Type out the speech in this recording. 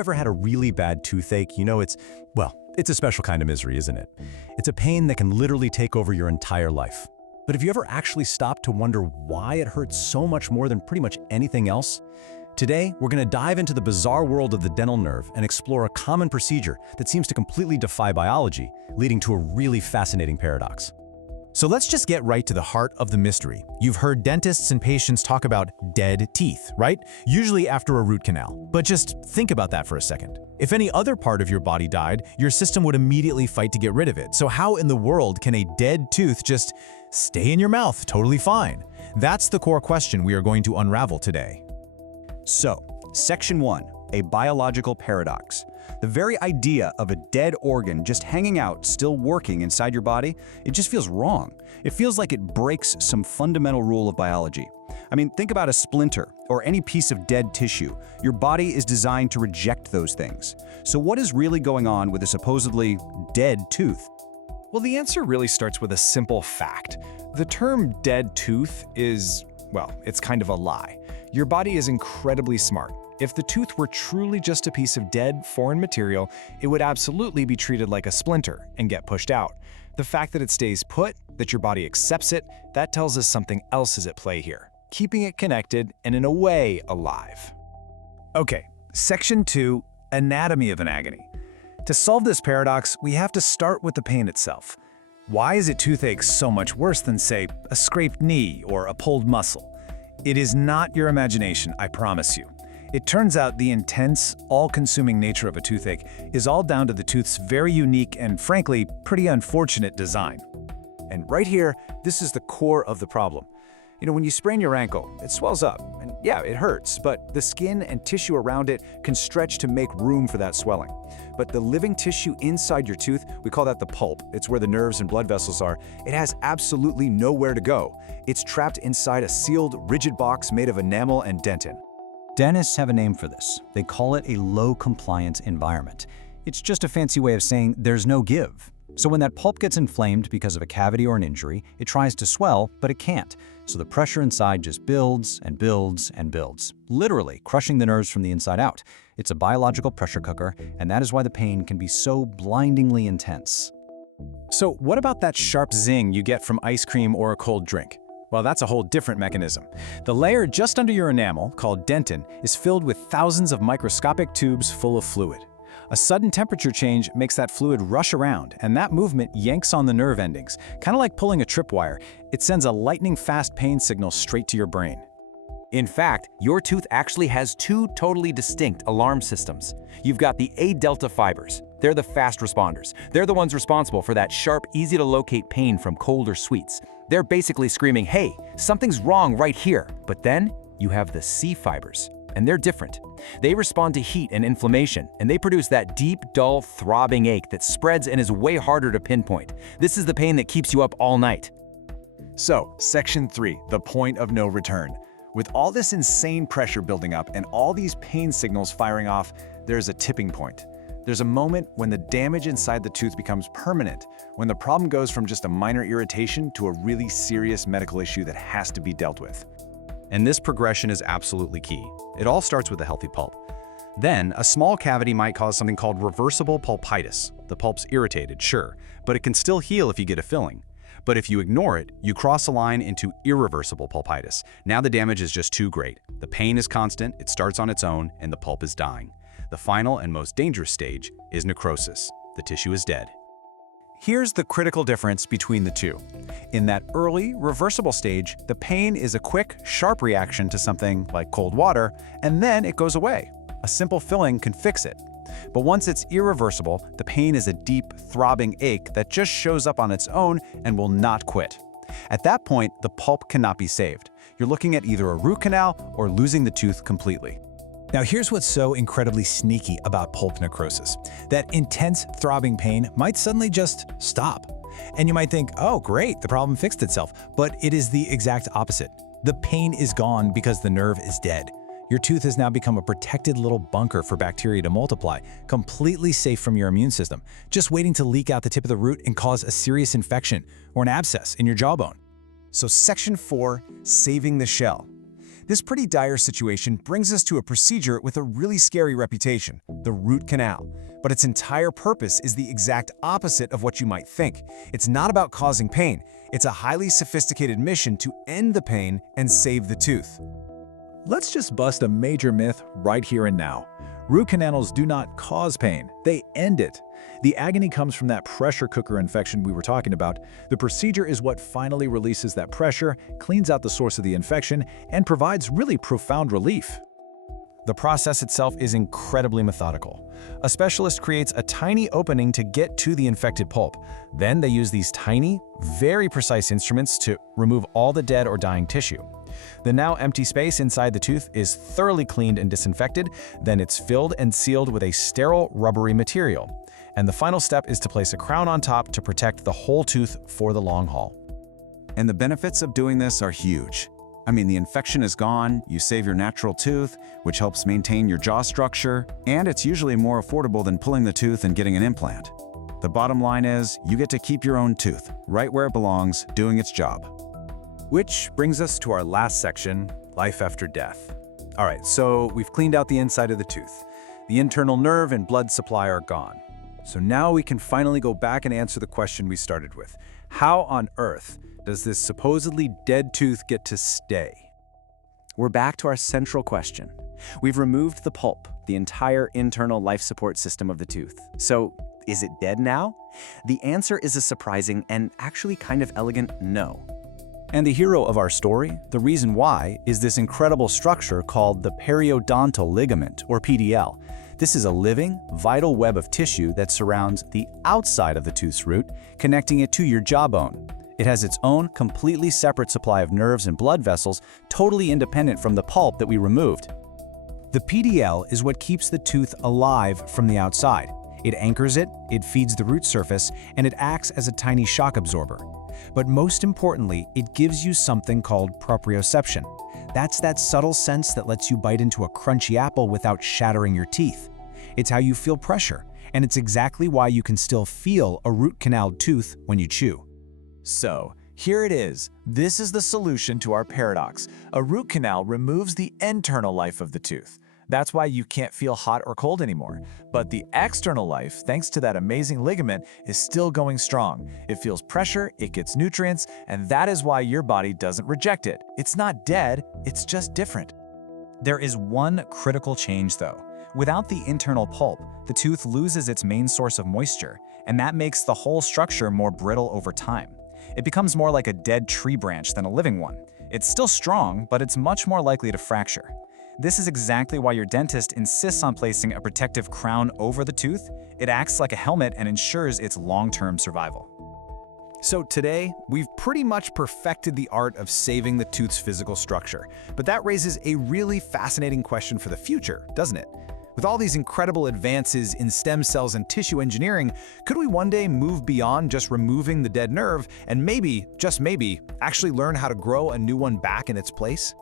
ever had a really bad toothache, you know it's a special kind of misery, isn't it? It's a pain that can literally take over your entire life. But have you ever actually stopped to wonder why it hurts so much more than pretty much anything else? Today, we're going to dive into the bizarre world of the dental nerve and explore a common procedure that seems to completely defy biology, leading to a really fascinating paradox. So let's just get right to the heart of the mystery. You've heard dentists and patients talk about dead teeth, right? Usually after a root canal. But just think about that for a second. If any other part of your body died, your system would immediately fight to get rid of it. So how in the world can a dead tooth just stay in your mouth totally fine? That's the core question we are going to unravel today. So, Section 1, a biological paradox. The very idea of a dead organ just hanging out, still working inside your body, it just feels wrong. It feels like it breaks some fundamental rule of biology. I mean, think about a splinter or any piece of dead tissue. Your body is designed to reject those things. So what is really going on with a supposedly dead tooth? Well, the answer really starts with a simple fact. The term dead tooth is, well, it's kind of a lie. Your body is incredibly smart. If the tooth were truly just a piece of dead, foreign material, it would absolutely be treated like a splinter and get pushed out. The fact that it stays put, that your body accepts it, that tells us something else is at play here, keeping it connected and in a way alive. Okay, Section 2, Anatomy of an Agony. To solve this paradox, we have to start with the pain itself. Why is a toothache so much worse than, say, a scraped knee or a pulled muscle? It is not your imagination, I promise you. It turns out the intense, all-consuming nature of a toothache is all down to the tooth's very unique and, frankly, pretty unfortunate design. And right here, this is the core of the problem. You know, when you sprain your ankle, it swells up, and yeah, it hurts, but the skin and tissue around it can stretch to make room for that swelling. But the living tissue inside your tooth, we call that the pulp. It's where the nerves and blood vessels are. It has absolutely nowhere to go. It's trapped inside a sealed, rigid box made of enamel and dentin. Dentists have a name for this. They call it a low-compliance environment. It's just a fancy way of saying there's no give. So when that pulp gets inflamed because of a cavity or an injury, it tries to swell, but it can't. So the pressure inside just builds and builds and builds, literally crushing the nerves from the inside out. It's a biological pressure cooker, and that is why the pain can be so blindingly intense. So what about that sharp zing you get from ice cream or a cold drink? Well, that's a whole different mechanism. The layer just under your enamel, called dentin, is filled with thousands of microscopic tubes full of fluid. A sudden temperature change makes that fluid rush around, and that movement yanks on the nerve endings, kind of like pulling a tripwire. It sends a lightning-fast pain signal straight to your brain. In fact, your tooth actually has two totally distinct alarm systems. You've got the A-delta fibers. They're the fast responders. They're the ones responsible for that sharp, easy-to-locate pain from cold or sweets. They're basically screaming, hey, something's wrong right here. But then you have the C fibers, and they're different. They respond to heat and inflammation, and they produce that deep, dull, throbbing ache that spreads and is way harder to pinpoint. This is the pain that keeps you up all night. So, Section 3, the point of no return. With all this insane pressure building up and all these pain signals firing off, there's a tipping point. There's a moment when the damage inside the tooth becomes permanent, when the problem goes from just a minor irritation to a really serious medical issue that has to be dealt with. And this progression is absolutely key. It all starts with a healthy pulp. Then, a small cavity might cause something called reversible pulpitis. The pulp's irritated, sure, but it can still heal if you get a filling. But if you ignore it, you cross a line into irreversible pulpitis. Now the damage is just too great. The pain is constant, it starts on its own, and the pulp is dying. The final and most dangerous stage is necrosis. The tissue is dead. Here's the critical difference between the two. In that early, reversible stage, the pain is a quick, sharp reaction to something like cold water, and then it goes away. A simple filling can fix it. But once it's irreversible, the pain is a deep, throbbing ache that just shows up on its own and will not quit. At that point, the pulp cannot be saved. You're looking at either a root canal or losing the tooth completely. Now here's what's so incredibly sneaky about pulp necrosis. That intense throbbing pain might suddenly just stop. And you might think, oh great, the problem fixed itself. But it is the exact opposite. The pain is gone because the nerve is dead. Your tooth has now become a protected little bunker for bacteria to multiply, completely safe from your immune system, just waiting to leak out the tip of the root and cause a serious infection or an abscess in your jawbone. So Section 4, saving the shell. This pretty dire situation brings us to a procedure with a really scary reputation, the root canal. But its entire purpose is the exact opposite of what you might think. It's not about causing pain. It's a highly sophisticated mission to end the pain and save the tooth. Let's just bust a major myth right here and now. Root canals do not cause pain, they end it. The agony comes from that pressure cooker infection we were talking about. The procedure is what finally releases that pressure, cleans out the source of the infection, and provides really profound relief. The process itself is incredibly methodical. A specialist creates a tiny opening to get to the infected pulp. Then they use these tiny, very precise instruments to remove all the dead or dying tissue. The now empty space inside the tooth is thoroughly cleaned and disinfected, then it's filled and sealed with a sterile, rubbery material. And the final step is to place a crown on top to protect the whole tooth for the long haul. And the benefits of doing this are huge. I mean, the infection is gone, you save your natural tooth, which helps maintain your jaw structure, and it's usually more affordable than pulling the tooth and getting an implant. The bottom line is, you get to keep your own tooth, right where it belongs, doing its job. Which brings us to our last section, life after death. All right, so we've cleaned out the inside of the tooth. The internal nerve and blood supply are gone. So now we can finally go back and answer the question we started with. How on earth does this supposedly dead tooth get to stay? We're back to our central question. We've removed the pulp, the entire internal life support system of the tooth. So, is it dead now? The answer is a surprising and actually kind of elegant no. And the hero of our story, the reason why, is this incredible structure called the periodontal ligament, or PDL. This is a living, vital web of tissue that surrounds the outside of the tooth's root, connecting it to your jawbone. It has its own completely separate supply of nerves and blood vessels, totally independent from the pulp that we removed. The PDL is what keeps the tooth alive from the outside. It anchors it, it feeds the root surface, and it acts as a tiny shock absorber. But most importantly, it gives you something called proprioception. That's that subtle sense that lets you bite into a crunchy apple without shattering your teeth. It's how you feel pressure, and it's exactly why you can still feel a root-canaled tooth when you chew. So, here it is. This is the solution to our paradox. A root canal removes the internal life of the tooth. That's why you can't feel hot or cold anymore. But the external life, thanks to that amazing ligament, is still going strong. It feels pressure, it gets nutrients, and that is why your body doesn't reject it. It's not dead, it's just different. There is one critical change though. Without the internal pulp, the tooth loses its main source of moisture, and that makes the whole structure more brittle over time. It becomes more like a dead tree branch than a living one. It's still strong, but it's much more likely to fracture. This is exactly why your dentist insists on placing a protective crown over the tooth. It acts like a helmet and ensures its long-term survival. So today, we've pretty much perfected the art of saving the tooth's physical structure. But that raises a really fascinating question for the future, doesn't it? With all these incredible advances in stem cells and tissue engineering, could we one day move beyond just removing the dead nerve and maybe, just maybe, actually learn how to grow a new one back in its place?